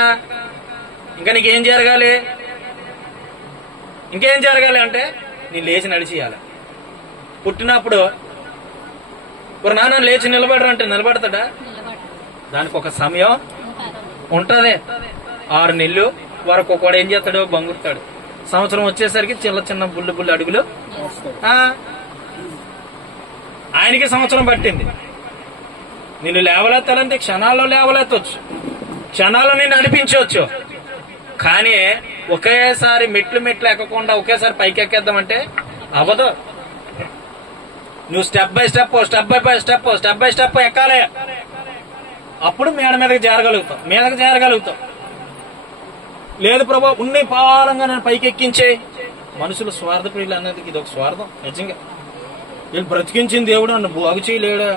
నీకేం జరగాలి? ఇంకేం జరగాలి అంటే నేను లేచి నడిచేయాలి. పుట్టినప్పుడు ఒక నాన్న లేచి నిలబడరంటే నిలబడతాడా? దానికి ఒక సమయం ఉంటది. 6 నెలలు వరకు కూడా ఏం చేస్తాడు? బంగుతాడు. సంవత్సరం వచ్చేసరికి చిన్న చిన్న బుల్లు అడుగులు. ఆయనకి సంవత్సరం పట్టింది. నిన్ను లేవలెత్తాలంటే క్షణాల్లో లేవలెత్తవచ్చు, క్షణాల్లో నేను నడిపించవచ్చు. కానీ ఒకేసారి మెట్లు ఎక్కకుండా ఒకేసారి పైకి ఎక్కేద్దామంటే అవ్వదు. నువ్వు స్టెప్ బై స్టెప్ ఎక్కాలి. అప్పుడు మీదకి చేరగలుగుతావు. లేదు ప్రభు ఉన్ని పాలంగా నేను పైకి ఎక్కించే. మనుషులు స్వార్థ ప్రియులు అనేది ఇది ఒక స్వార్థం. నిజంగా వీళ్ళు బ్రతికించిన దేవుడు నన్ను బాగు చేయలేడా?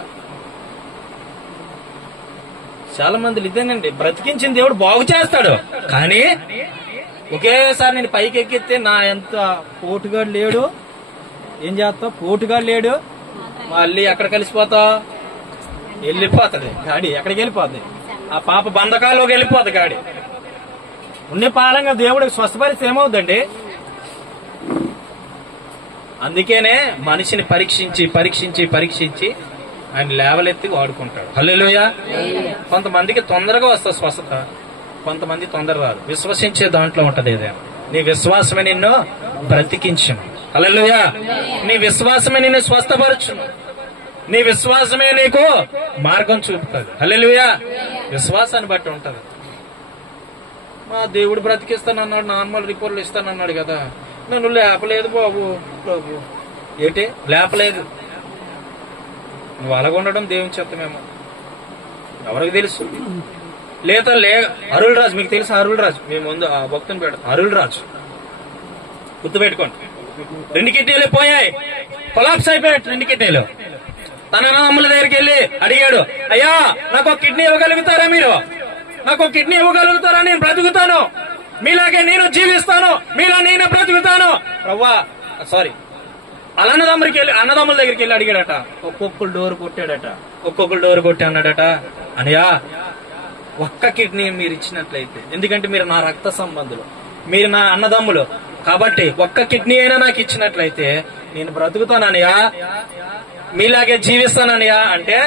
చాలా మంది ఇదేనండి, బ్రతికించిన దేవుడు బాగు చేస్తాడు, కానీ ఒకేసారి నేను పైకి ఎక్కితే నా ఎంత పోటుగాడు లేడు, ఏం చేస్తావు? పోటుగాడు లేడు, మళ్ళీ ఎక్కడ కలిసిపోతావు? వెళ్ళిపోతుంది గాడి. ఎక్కడికి వెళ్ళిపోతుంది? ఆ పాప బంధకాల్లోకి వెళ్ళిపోతుంది గాడి. ఉన్న పాలంగా దేవుడికి స్వస్థపరిస్తే ఏమవుద్దండి? అందుకేనే మనిషిని పరీక్షించి ఆయన లేవలెత్తి వాడుకుంటాడు. హల్లెలూయా. కొంతమందికి తొందరగా వస్తుంది స్వస్థత, కొంతమంది తొందర రాదు. విశ్వసించే దాంట్లో ఉంటది. ఏదైనా నీ విశ్వాసమే నిన్ను బ్రతికించును. హల్లెలూయా. నీ విశ్వాసమే నిన్ను స్వస్థపరచును. నీ విశ్వాసమే నీకు మార్గం చూపుతుంది. హల్లెలూయా. విశ్వాసాన్ని బట్టి ఉంటది. మా దేవుడు బ్రతికిస్తానన్నాడు, నార్మల్ రిపోర్ట్లు ఇస్తానన్నాడు కదా, నన్ను లేపలేదు బాబు. ఏంటి లేపలేదు? నువ్వు అలాగుండడం దేవుని చెత్తమేమో, ఎవరికి తెలుసు? అరుల్ రాజు, మీకు తెలుసు అరుల్ రాజు? మేము ముందు ఆ భక్తుని పెడతాం. అరుల్ రాజు గుర్తుపెట్టుకోండి. 2 కిడ్నీలు పోయాయి, కొలాప్స్ అయిపోయాడు 2 కిడ్నీలు. తన అమ్మల దగ్గరికి వెళ్ళి అడిగాడు, అయ్యా నాకు ఒక కిడ్నీ ఇవ్వగలుగుతారా? మీరు నాకు ఒక కిడ్నీ ఇవ్వగలుగుతారా? నేను బ్రతుకుతాను, మీలాగే నేను జీవిస్తాను, మీలా నేను బ్రతుకుతాను. అన్నదమ్ముల దగ్గరికి వెళ్ళి అడిగాడట. ఒక్కొక్కరు డోర్ కొట్టి అన్నాడట, అనియా ఒక్క కిడ్నీ మీరు ఇచ్చినట్లయితే, ఎందుకంటే మీరు నా రక్త సంబంధులు, మీరు నా అన్నదమ్ములు కాబట్టి ఒక్క కిడ్నీ అయినా నాకు ఇచ్చినట్లయితే నేను బ్రతుకుతాననియా, మీలాగే జీవిస్తాననియా. అంటే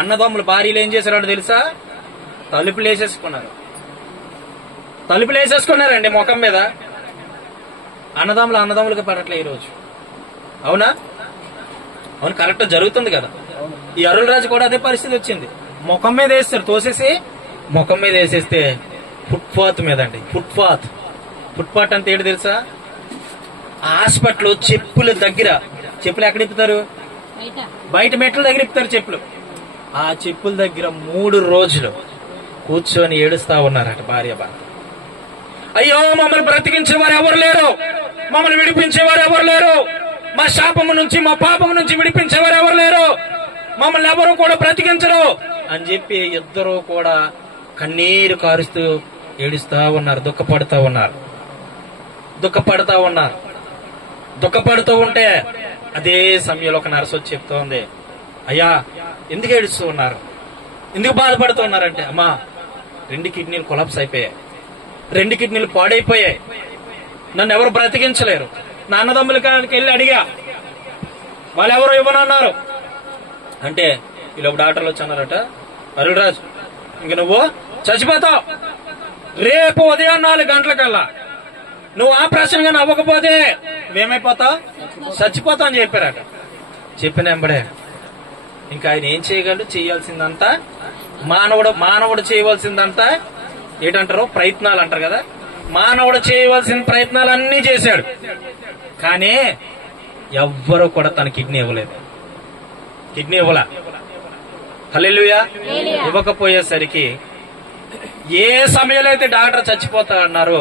అన్నదమ్ములు భార్యలు ఏం చేశారో తెలుసా? తలుపులు వేసేసుకున్నారండి ముఖం మీద. అన్నదమ్ములకు పడట్లే ఈరోజు. అవునా? అవును, కరెక్ట్ జరుగుతుంది కదా. ఈ అరుల్ రాజు కూడా అదే పరిస్థితి వచ్చింది. ముఖం మీద వేస్తారు, తోసేసి ముఖం మీద వేసేస్తే ఫుట్పాత్ మీద అండి. ఫుట్పాత్ అంటే ఏంటి తెలుసా? హాస్పిటల్ చెప్పుల దగ్గర, చెప్పులు ఎక్కడ ఇప్పుతారు? బయట మెట్ల దగ్గర ఇప్పుతారు చెప్పులు. ఆ చెప్పుల దగ్గర 3 రోజులు కూర్చొని ఏడుస్తా ఉన్నారట భార్య భర్త. అయ్యో మమ్మల్ని బ్రతికించే వారు ఎవరు లేరు, మమ్మల్ని విడిపించేవారు ఎవరు లేరు, మా శాపము నుంచి మా పాపము నుంచి విడిపించేవారు ఎవరు లేరు, మమ్మల్ని ఎవరు కూడా బ్రతికించరు అని చెప్పి ఇద్దరు కూడా కన్నీరు కారుస్తూ ఏడుస్తా ఉన్నారు, దుఃఖపడుతూ ఉంటే అదే సమయంలో ఒక నర్సు వచ్చి చెప్తోంది, అయ్యా ఎందుకు ఏడుస్తూ ఉన్నారు, ఎందుకు బాధపడుతూ ఉన్నారంటే, అమ్మా 2 కిడ్నీలు కొలాప్స్ అయిపోయాయి, 2 కిడ్నీలు పాడైపోయాయి, నన్ను ఎవరు బ్రతికించలేరు. నా అన్నదమ్ముల కాడికి వెళ్ళి అడిగా, వాళ్ళు ఎవరు ఇవ్వనన్నారు. అంటే వీళ్ళొక డాక్టర్లు వచ్చి అన్నారట, అరుల్ రాజు ఇంక నువ్వు చచ్చిపోతావు, రేపు ఉదయం 4 గంటలకల్లా నువ్వు ఆపరేషన్ గా అవ్వకపోతే మేమైపోతావు, చచ్చిపోతావు అని చెప్పారట. చెప్పిన వెంబడే ఇంకా ఆయన ఏం చేయగలడు? చేయాల్సిందంతా మానవుడు చేయవలసిందంతా ఏంటంటారు? ప్రయత్నాలు అంటారు కదా. మానవుడు చేయవలసిన ప్రయత్నాలన్నీ చేశాడు, కానీ ఎవ్వరూ కూడా తన కిడ్నీ ఇవ్వలా. హల్లెలూయా. ఇవ్వకపోయేసరికి ఏ సమయంలో అయితే డాక్టర్ చచ్చిపోతా అన్నారో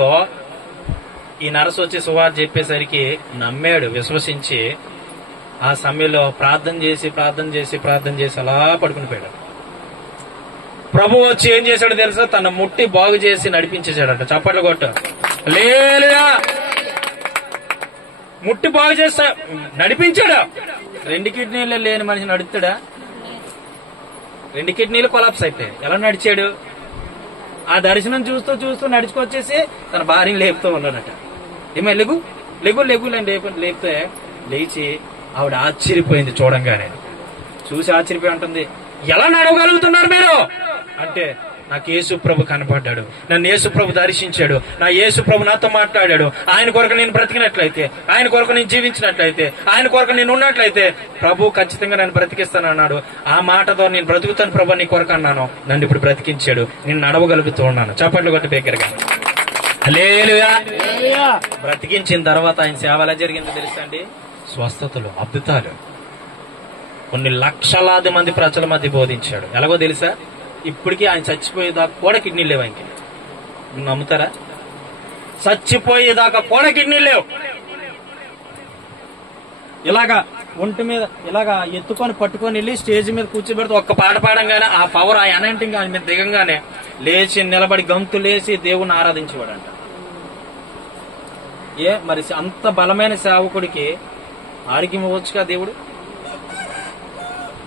ఈ నర్సు వచ్చి సువార్త చెప్పేసరికి నమ్మాడు, విశ్వసించి ఆ సమయంలో ప్రార్థన చేసి అలా పడుకుని పోయాడు. ప్రభు వచ్చి ఏం చేశాడో తెలుసా? తన ముట్టి బాగు చేసి నడిపించేశాడట. చప్పట్లు కొట్టు. హల్లెలూయా. ముట్టి బాగు చేస్తా నడిపించాడు. 2 కిడ్నీలు లేని మనిషి నడుస్తాడా? 2 కిడ్నీలు కొలాప్స్ అయిపోయాయి. ఎలా నడిచాడు? ఆ దర్శనం చూస్తూ నడుచుకొచ్చేసి తన భార్యని లేపుతూ ఉన్నాడట. ఏమో లెగు లేపితే లేచి ఆవిడ ఆశ్చర్యపోయింది. చూడంగానే చూసి ఆశ్చర్యపోయి ఉంటుంది, ఎలా నడవగలుగుతున్నారు మీరు అంటే, నాకు యేసు ప్రభు కనపడ్డాడు, నన్ను యేసు ప్రభు దర్శించాడు, నా యేసు ప్రభు నాతో మాట్లాడాడు. ఆయన కొరకు నేను బ్రతికినట్లయితే, ఆయన కొరకు నేను జీవించినట్లయితే, ఆయన కొరకు నేను ఉన్నట్లయితే ప్రభు ఖచ్చితంగా నన్ను బ్రతికిస్తానన్నాడు. ఆ మాటతో నేను బ్రతుకుతాను ప్రభు నీ కొరకు అన్నాను. నన్ను ఇప్పుడు బ్రతికించాడు. నేను నడవగలుగుతూ ఉన్నాను. చప్పట్లు కొట్టి దగ్గరగా హల్లెలూయా. బ్రతికించిన తర్వాత ఆయన సేవ ఎలా జరిగిందో తెలుసా అండి? స్వస్థతలు, అద్భుతాలు, కొన్ని లక్షలాది మంది ప్రజల మధ్య బోధించాడు. ఎలాగో తెలుసా? ఇప్పటికీ ఆయన చచ్చిపోయేదాకా కూడా కిడ్నీలు లేవు ఆయనకి. నమ్ముతారా? చచ్చిపోయేదాకా కూడా కిడ్నీలు లేవు. ఇలాగా ఒంటి మీద ఇలాగా ఎత్తుకొని పట్టుకొని వెళ్ళి స్టేజ్ మీద కూర్చోబెడితే ఒక్క పాట పాడంగానే ఆ పవర్, ఆ ఎనర్టింగ్ ఆయన మీద దిగంగానే లేచి నిలబడి గంతులేసి దేవుణ్ణి ఆరాధించేవాడంట. మరి అంత బలమైన సేవకుడికి ఆరోగ్యం ఇవ్వచ్చుగా దేవుడు?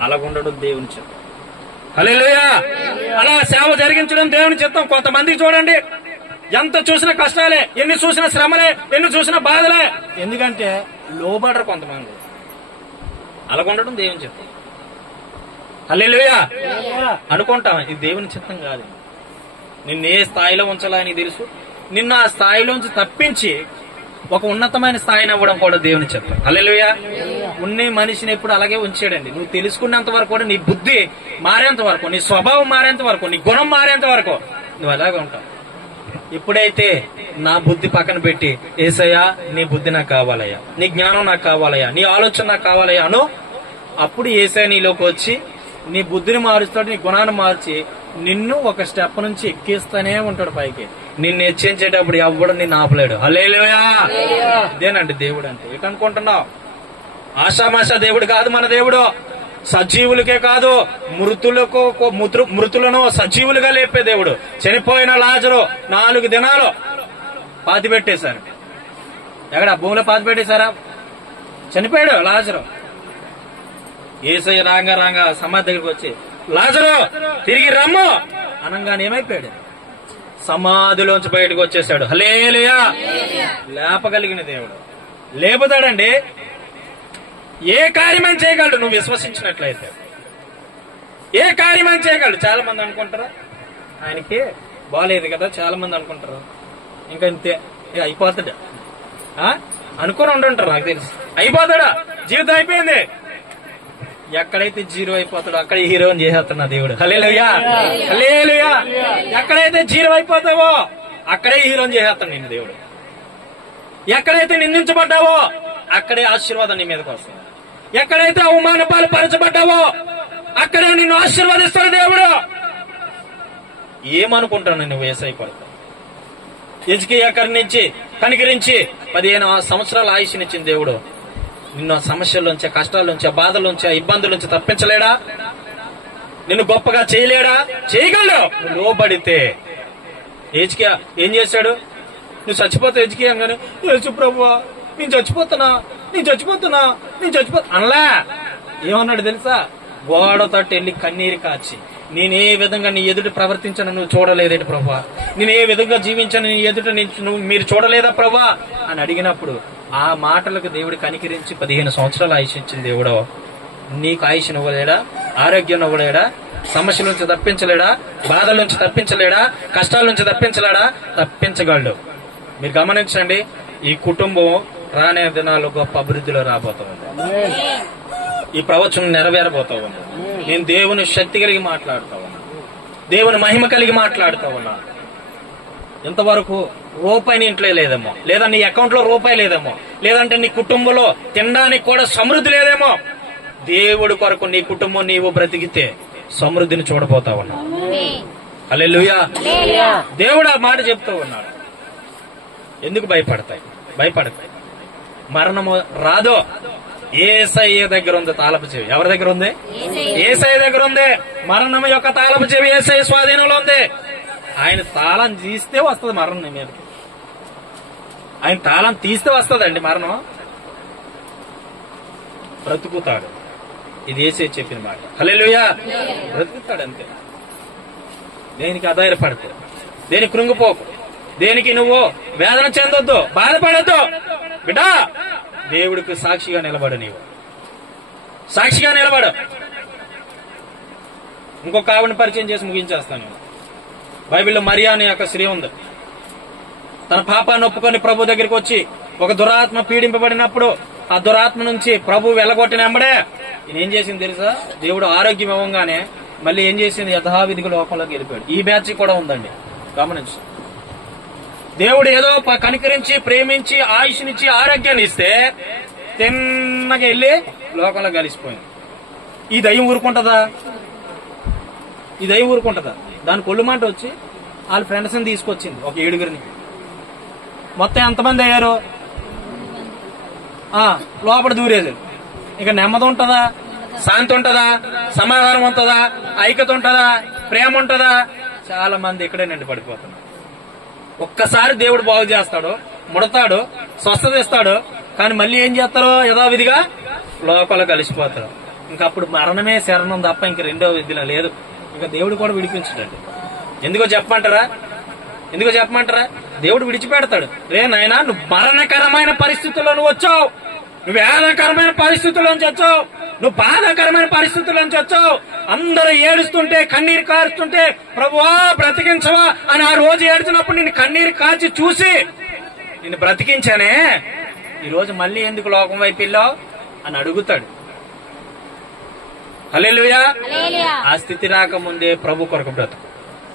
అలాగుండడం దేవుని చిత్తం. హల్లెలూయా. అలా సేవ జరిగించడం దేవుని చిత్తం. కొంతమందికి చూడండి, ఎంత చూసినా కష్టాలే, ఎన్ని చూసినా శ్రమలే, ఎన్ని చూసినా బాధలే. ఎందుకంటే లోబడరు కొంతమంది. అలాగుండడం దేవుని చిత్తం. హల్లెలూయా. అనుకుంటాం ఇది దేవుని చిత్తం కాదు. నిన్ను ఏ స్థాయిలో ఉంచాలో ఆయనకి తెలుసు. నిన్ను ఆ స్థాయిలోంచి తప్పించి ఒక ఉన్నతమైన స్థాయిని అవ్వడం కూడా దేవుని చిత్తం. హల్లెలూయా. ఉన్న మనిషిని ఎప్పుడు అలాగే ఉంచాడండి. నువ్వు తెలుసుకున్నంత వరకు కూడా నీ బుద్ధి మారేంత వరకు, నీ స్వభావం మారేంత వరకు, నీ గుణం మారేంత వరకు నువ్వు అలాగే ఉంటావు. ఎప్పుడైతే నా బుద్ధి పక్కన పెట్టి యేసయ్యా నీ బుద్ధి నాకు కావాలయ్యా, నీ జ్ఞానం నాకు కావాలయ్యా, నీ ఆలోచన నాకు కావాలయ్యా అను, అప్పుడు యేసయ్య నీలోకి వచ్చి నీ బుద్ధిని మారుస్తాడు, నీ గుణాన్ని మార్చి నిన్ను ఒక స్టెప్ నుంచి ఎక్కిస్తానే ఉంటాడు పైకి. నిన్ను హెచ్చించేటప్పుడు ఎవ్వడు నిన్ను ఆపలేడు. హల్లెలూయా. ఇదేనండి దేవుడు అంటే. ఏటనుకుంటున్నావు? ఆషామాషా దేవుడు కాదు మన దేవుడు. సజీవులకే కాదు, మృతులను సజీవులుగా లేపే దేవుడు. చనిపోయిన లాజరు 4 దినాలు పాతి పెట్టేశారు. ఎక్కడ భూమిలో పాతి పెట్టేశారా? చనిపోయాడు లాజరు. యేసయ్య రాంగా సమాధి దగ్గరికి వచ్చి లాజరు తిరిగి రమ్ము అనగానే ఏమైపోయాడు? సమాధిలోంచి బయటకు వచ్చేసాడు. హల్లెలూయా. లేపగలిగిన దేవుడు లేపుతాడండి. ఏ కార్యమని చేయగలడు నువ్వు విశ్వసించినట్లయితే. ఏ కార్యమని చేయగలడు. చాలా మంది అనుకుంటారా ఆయనకి బాగాలేదు కదా, చాలా మంది అనుకుంటారు ఇంకా ఇంతే అయిపోతాడు అనుకుని ఉండుంటారు. నాకు తెలుసు అయిపోతాడా, జీవితం అయిపోయింది. ఎక్కడైతే జీరో అయిపోతాడో అక్కడ హీరోని చేసేస్తున్నా దేవుడు. హల్లెలూయా. హల్లెలూయా. ఎక్కడైతే జీరో అయిపోతావో అక్కడే హీరోని చేసేస్తాను నేను దేవుడు. ఎక్కడైతే నిందించబడ్డావో అక్కడే ఆశీర్వాదం నీ మీదకి వస్తుంది. ఎక్కడైతే అవమానపాలు పరచబడ్డావో అక్కడే నిన్ను ఆశీర్వదిస్తాడు దేవుడు. ఏమనుకుంటాను నువ్వు యేసయ్య కొరకు? హిజ్కియా కనికరించి 15 సంవత్సరాల ఆయుష్నిచ్చిన దేవుడు నిన్ను సమస్యల్లోంచి, కష్టాల్లోంచి, బాధల్లోంచి, ఇబ్బందుల్లోంచి తప్పించలేడా? నిన్ను గొప్పగా చేయలేడా? చేయగలడు నువ్వు లోబడితే. హిజ్కియా ఏం చేశాడు? నువ్వు చచ్చిపోతే హిజ్కియా అనగానే యేసు ప్రభువా నేను చచ్చిపోతున్నా అనలా. ఏమన్నాడు తెలుసా? గోడ తట్టు వెళ్ళి కన్నీరు కాచి నేనే విధంగా నీ ఎదుట ప్రవర్తించను నువ్వు చూడలేదేటి ప్రభా, నేను ఏ విధంగా జీవించాను నీ ఎదుట మీరు చూడలేదా ప్రభా అని అడిగినప్పుడు ఆ మాటలకు దేవుడు కనికరించి 15 సంవత్సరాలు ఆయుష్ ఇచ్చిన దేవుడు నీకు ఆయుష్ ఇవ్వలేడా? ఆరోగ్యం ఇవ్వలేడా? సమస్యల నుంచి తప్పించలేడా? బాధల నుంచి తప్పించలేడా? కష్టాల నుంచి తప్పించలేడా? తప్పించగలడు. మీరు గమనించండి, ఈ కుటుంబం రానే దినాలు గొప్ప అభివృద్ధిలో రాబోతా ఉంది. ఈ ప్రవచనం నెరవేరబోతా ఉంది. నేను దేవుని శక్తి కలిగి మాట్లాడుతా ఉన్నా, దేవుని మహిమ కలిగి మాట్లాడుతా ఉన్నా. ఇంతవరకు రూపాయి ఇంట్లో లేదేమో, లేదా నీ అకౌంట్ లో రూపాయి లేదేమో, లేదంటే నీ కుటుంబంలో తినడానికి కూడా సమృద్ధి లేదేమో. దేవుడి కొరకు నీ కుటుంబం నీవు బ్రతికితే సమృద్ధిని చూడబోతా ఉన్నా. హల్లెలూయా. దేవుడు ఆ మాట చెప్తూ ఉన్నాడు. ఎందుకు భయపడతాయి? మరణము రాదో యేసయ్య దగ్గర ఉంది తాళపు చెవి. ఎవరి దగ్గర ఉంది? యేసయ్య దగ్గర ఉంది. మరణం యొక్క తాళపు చెవి యేసయ్య స్వాధీనంలో ఉంది. ఆయన తాళం తీస్తే వస్తుంది మరణం నీ మీదకి. ఆయన తాళం తీస్తే వస్తుందండి మరణం. బ్రతుకుతాడు. ఇది యేసయ్య చెప్పిన మాట. హల్లెలూయా. బ్రతుకుతాడు అంతే. దేనికి అధైర్యపడకు, దేనికి కృంగిపోకు, దేనికి నువ్వు వేదన చెందొద్దు, బాధపడొద్దు. బిడ్డా, దేవుడికి సాక్షిగా నిలబడు. నీవు సాక్షిగా నిలబడు. ఇంకొక ఆవిడని పరిచయం చేసి ముగించేస్తాను. బైబిల్లో మరియా అనే యొక్క స్త్రీ ఉంది. తన పాపాన్ని ఒప్పుకొని ప్రభు దగ్గరికి వచ్చి ఒక దురాత్మ పీడింపబడినప్పుడు ఆ దురాత్మ నుంచి ప్రభు వెలగొట్టిన వెంబడే ఏం చేసింది తెలుసా? దేవుడు ఆరోగ్యం ఇవ్వగానే మళ్ళీ ఏం చేసింది? యథావిధిగా లోకంలోకి వెళ్ళిపోయాడు. ఈ బ్యాచ్ కూడా ఉందండి, గమనించు. దేవుడు ఏదో కనికరించి ప్రేమించి ఆయుష్నిచ్చి ఆరోగ్యాన్ని ఇస్తే తిన్నగా వెళ్ళి లోకంలో కలిసిపోయింది. ఈ దయ్యం ఊరుకుంటుందా? ఈ దయ్యం ఊరుకుంటుందా? దాని కొల్లుమంట వచ్చి వాళ్ళ ఫ్రెండ్స్ ని తీసుకొచ్చింది, ఒక 7గురిని. మొత్తం ఎంతమంది అయ్యారు? లోపల దూరేశారు. ఇక నెమ్మది ఉంటుందా? శాంతి ఉంటుందా? సమాధానం ఉంటుందా? ఐక్యత ఉంటుందా? ప్రేమ ఉంటుందా? చాలా మంది ఇక్కడే నిండి పడిపోతున్నారు. ఒక్కసారి దేవుడు బాగు చేస్తాడు, ముడతాడు, స్వస్థత ఇస్తాడు. కానీ మళ్ళీ ఏం చేస్తారు? యథావిధిగా లోపల కలిసిపోతారు. ఇంకప్పుడు మరణమే శరణం తప్ప ఇంక రెండో విధిలో లేదు. ఇంకా దేవుడు కూడా విడిపించడండి. ఎందుకో చెప్పమంటారా? దేవుడు విడిచిపెడతాడు. రే నాయనా, నువ్వు మరణకరమైన పరిస్థితుల్లో నువ్వు వచ్చావు, నువ్వు వేదకరమైన పరిస్థితుల్లోంచి వచ్చావు, నువ్వు బాధాకరమైన పరిస్థితుల్లోంచి వచ్చావు. అందరూ ఏడుస్తుంటే, కన్నీరు కారుస్తుంటే ప్రభువా బ్రతికించవా అని ఆ రోజు ఏడుతున్నప్పుడు నిన్ను కన్నీరు కాచి చూసి నిన్ను బ్రతికించానే, ఈ రోజు మళ్ళీ ఎందుకు లోకం వైపు వెళ్ళావు అని అడుగుతాడు. హల్లెలూయా. ఆ స్థితి రాకముందే ప్రభు కొరకు బ్రతుకు,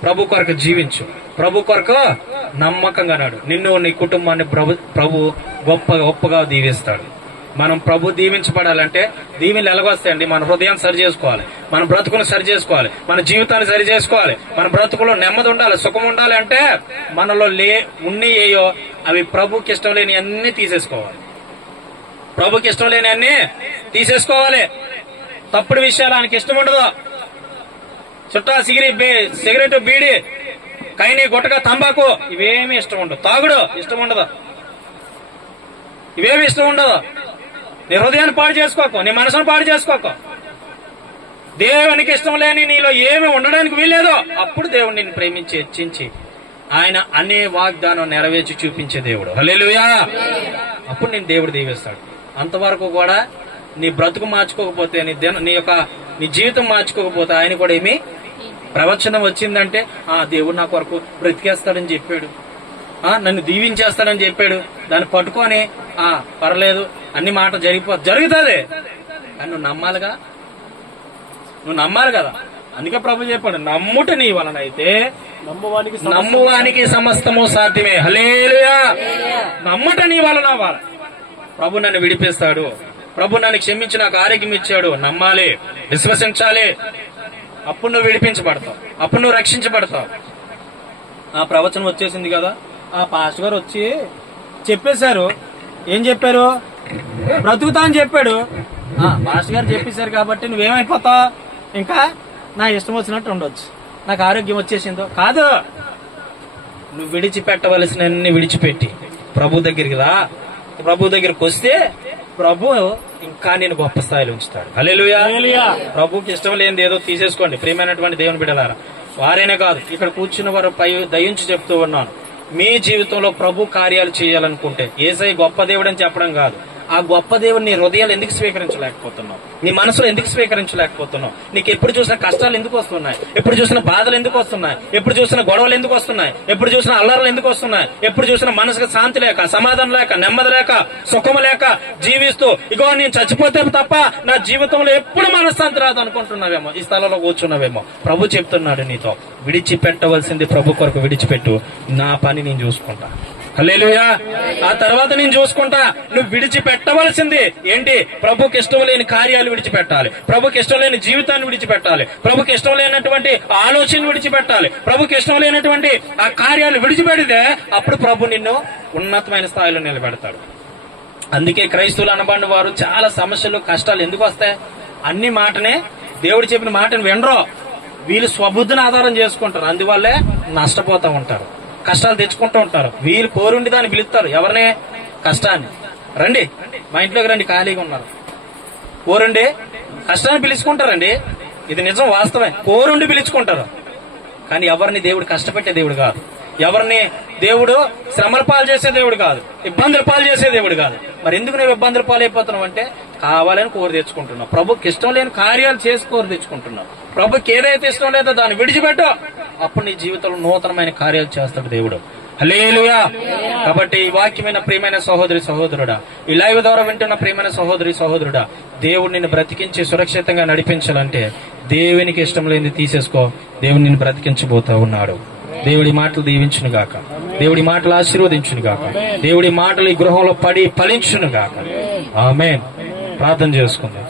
ప్రభు కొరకు జీవించు, ప్రభు కొరకు నమ్మకంగా నాడు. నిన్ను నీ కుటుంబాన్ని ప్రభు గొప్పగా దీవిస్తాడు. మనం ప్రభు దీవించబడాలంటే దీవెనలు ఎలాగొస్తాయండి? మన హృదయాన్ని సరి చేసుకోవాలి, మన బ్రతుకును సరి చేసుకోవాలి, మన జీవితాన్ని సరి చేసుకోవాలి, మన బ్రతుకులో నెమ్మది ఉండాలి, సుఖం ఉండాలి. అంటే మనలో ఉన్నయో అవి ప్రభుకి ఇష్టం లేని అన్ని తీసేసుకోవాలి. ప్రభుకి ఇష్టం లేని అన్ని తీసేసుకోవాలి. తప్పుడు విషయాలు ఆయనకి ఇష్టం ఉండదు. చుట్టా సిగరెట్, బీడి, కైని, గుట్టక, తంబాకు ఇవేమీ ఇష్టం ఉండదు. తాగుడు ఇష్టం ఉండదు. ఇవేమి ఇష్టం ఉండదు. నీ హృదయాన్ని పాడు చేసుకోకు, నీ మనసును పాడు చేసుకోకు. దేవునికి ఇష్టం లేని నీలో ఏమి ఉండడానికి వీల్లేదు. అప్పుడు దేవుడు నిన్ను ప్రేమించి హెచ్చించి ఆయన అనే వాగ్దానం నెరవేర్చి చూపించే దేవుడు. హల్లెలూయా. అప్పుడు నేను దేవుడు దీవిస్తాడు. అంతవరకు కూడా నీ బ్రతుకు మార్చుకోకపోతే, నీ జీవితం మార్చుకోకపోతే ఆయన కూడా ఏమి ప్రవచనం వచ్చిందంటే దేవుడు నా కొరకు బ్రతికేస్తాడని చెప్పాడు, నన్ను దీవించేస్తాడని చెప్పాడు, దాన్ని పట్టుకొని పర్లేదు అన్ని మాట జరుగుతుంది. కానీ నువ్వు నమ్మాలి కదా. అందుకే ప్రభు చెప్పాడు, నమ్ముట నీ వలన అయితే నమ్మువానికి సమస్తము సాధ్యమే. హల్లెలూయా. నమ్ముట నీ వలన ప్రభు నన్ను విడిపిస్తాడు, ప్రభు నన్ను క్షమించి నాకు ఆరోగ్యం ఇచ్చాడు. నమ్మాలి, విశ్వసించాలి. అప్పుడు నువ్వు విడిపించబడతావు, అప్పుడు నువ్వు రక్షించబడతావు. ఆ ప్రవచనం వచ్చేసింది కదా. ఆ పాస్టర్ గారు వచ్చి చెప్పేశారు. ఏం చెప్పారు? బ్రతుకుతా అని చెప్పాడు. పాస్టర్ గారు చెప్పేశారు కాబట్టి నువ్వేమైపోతావు? ఇంకా నా ఇష్టం వచ్చినట్టు ఉండొచ్చు, నాకు ఆరోగ్యం వచ్చేసిందో కాదు. నువ్వు విడిచిపెట్టవలసిన విడిచిపెట్టి ప్రభు దగ్గరికి రా. ప్రభు దగ్గరికి వస్తే ప్రభు ఇంకా నేను గొప్ప స్థాయిలో ఉంచుతాడు. హల్లెలూయా. ప్రభుకి ఇష్టం లేనిది ఏదో తీసేసుకోండి. ప్రియమైనటువంటి దేవుని బిడ్డలారా, వారైనా కాదు ఇక్కడ కూర్చున్న వారు పై దయించి చెప్తూ ఉన్నాను. మీ జీవితంలో ప్రభు కార్యాలు చేయాలనుకుంటే యేసయ్య గొప్ప దేవుడు అని చెప్పడం కాదు, ఆ గొప్ప దేవుడు నీ హృదయాలు ఎందుకు స్వీకరించలేకపోతున్నావు? నీ మనసులో ఎందుకు స్వీకరించలేకపోతున్నావు? నీకు ఎప్పుడు చూసిన కష్టాలు ఎందుకు వస్తున్నాయి? ఎప్పుడు చూసిన బాధలు ఎందుకు వస్తున్నాయి? ఎప్పుడు చూసిన గొడవలు ఎందుకు వస్తున్నాయి? ఎప్పుడు చూసిన అల్లర్లు ఎందుకు వస్తున్నాయి? ఎప్పుడు చూసిన మనసుకు శాంతి లేక, సమాధానం లేక, నెమ్మది లేక, సుఖము లేక జీవిస్తూ ఇగో నేను చచ్చిపోతే తప్ప నా జీవితంలో ఎప్పుడు మనశ్శాంతి రాదు అనుకుంటున్నావేమో, ఈ స్థలంలో కూర్చున్నావేమో. ప్రభు చెప్తున్నాడు నీతో, విడిచిపెట్టవలసింది ప్రభు కొరకు విడిచిపెట్టు, నా పని నేను చూసుకుంటా. హల్లెలూయా. ఆ తర్వాత నేను చూసుకుంటా. నువ్వు విడిచిపెట్టవలసింది ఏంటి? ప్రభుకి ఇష్టం లేని కార్యాలు విడిచిపెట్టాలి, ప్రభుకి ఇష్టం లేని జీవితాన్ని విడిచిపెట్టాలి, ప్రభుకి ఇష్టం లేనటువంటి ఆలోచన విడిచిపెట్టాలి, ప్రభుకి ఇష్టం లేనటువంటి ఆ కార్యాలు విడిచిపెడితే అప్పుడు ప్రభు నిన్ను ఉన్నతమైన స్థాయిలో నిలబెడతాడు. అందుకే క్రైస్తవులు అనబడిన వారు చాలా సమస్యలు కష్టాలు ఎందుకు వస్తాయి? అన్ని మాటనే దేవుడు చెప్పిన మాటను వినరో, వీళ్ళు స్వబుద్ధిని ఆధారం చేసుకుంటారు, అందువల్లే నష్టపోతూ ఉంటారు, కష్టాలు తెచ్చుకుంటూ ఉంటారు. వీళ్ళు కోరుండి దాన్ని పిలుస్తారు, ఎవరిని? కష్టాన్ని. రండి మా ఇంట్లోకి రండి, ఖాళీగా ఉన్నారు, కోరుండి కష్టాన్ని పిలుచుకుంటారండి. ఇది నిజం, వాస్తవమే, కోరుండి పిలుచుకుంటారు. కానీ ఎవరిని దేవుడు కష్టపెట్టే దేవుడు కాదు, ఎవరిని దేవుడు శ్రమల పాలు చేసే దేవుడు కాదు, ఇబ్బందుల పాలు చేసే దేవుడు కాదు. మరి ఎందుకు నువ్వు ఇబ్బందుల పాలు అయిపోతున్నావు అంటే కావాలని కోరు తెచ్చుకుంటున్నావు. ప్రభుకి ఇష్టం లేని కార్యాలు చేసి కోరు తెచ్చుకుంటున్నావు. ప్రభుకి ఏదైతే ఇష్టం లేదో దాన్ని విడిచిపెట్టు, అప్పుడు నీ జీవితంలో నూతనమైన కార్యాలు చేస్తాడు దేవుడు. హల్లెలూయా. కాబట్టి ఈ వాక్యమైన ప్రియమైన సహోదరి సహోదరుడా, ఈ లైవ్ ద్వారా వింటున్న ప్రియమైన సహోదరి సహోదరుడా, దేవుడు నిన్ను బ్రతికించి సురక్షితంగా నడిపించాలంటే దేవునికి ఇష్టం లేనిది తీసేసుకో, దేవుడు నిన్ను బ్రతికించబోతా ఉన్నాడు. దేవుడి మాటలు దీవించును గాక, దేవుడి మాటలు ఆశీర్వదించును గాక, దేవుడి మాటలు ఈ గృహంలో పడి ఫలించును గాక. ఆమేన్. ప్రార్థన చేసుకుందాం.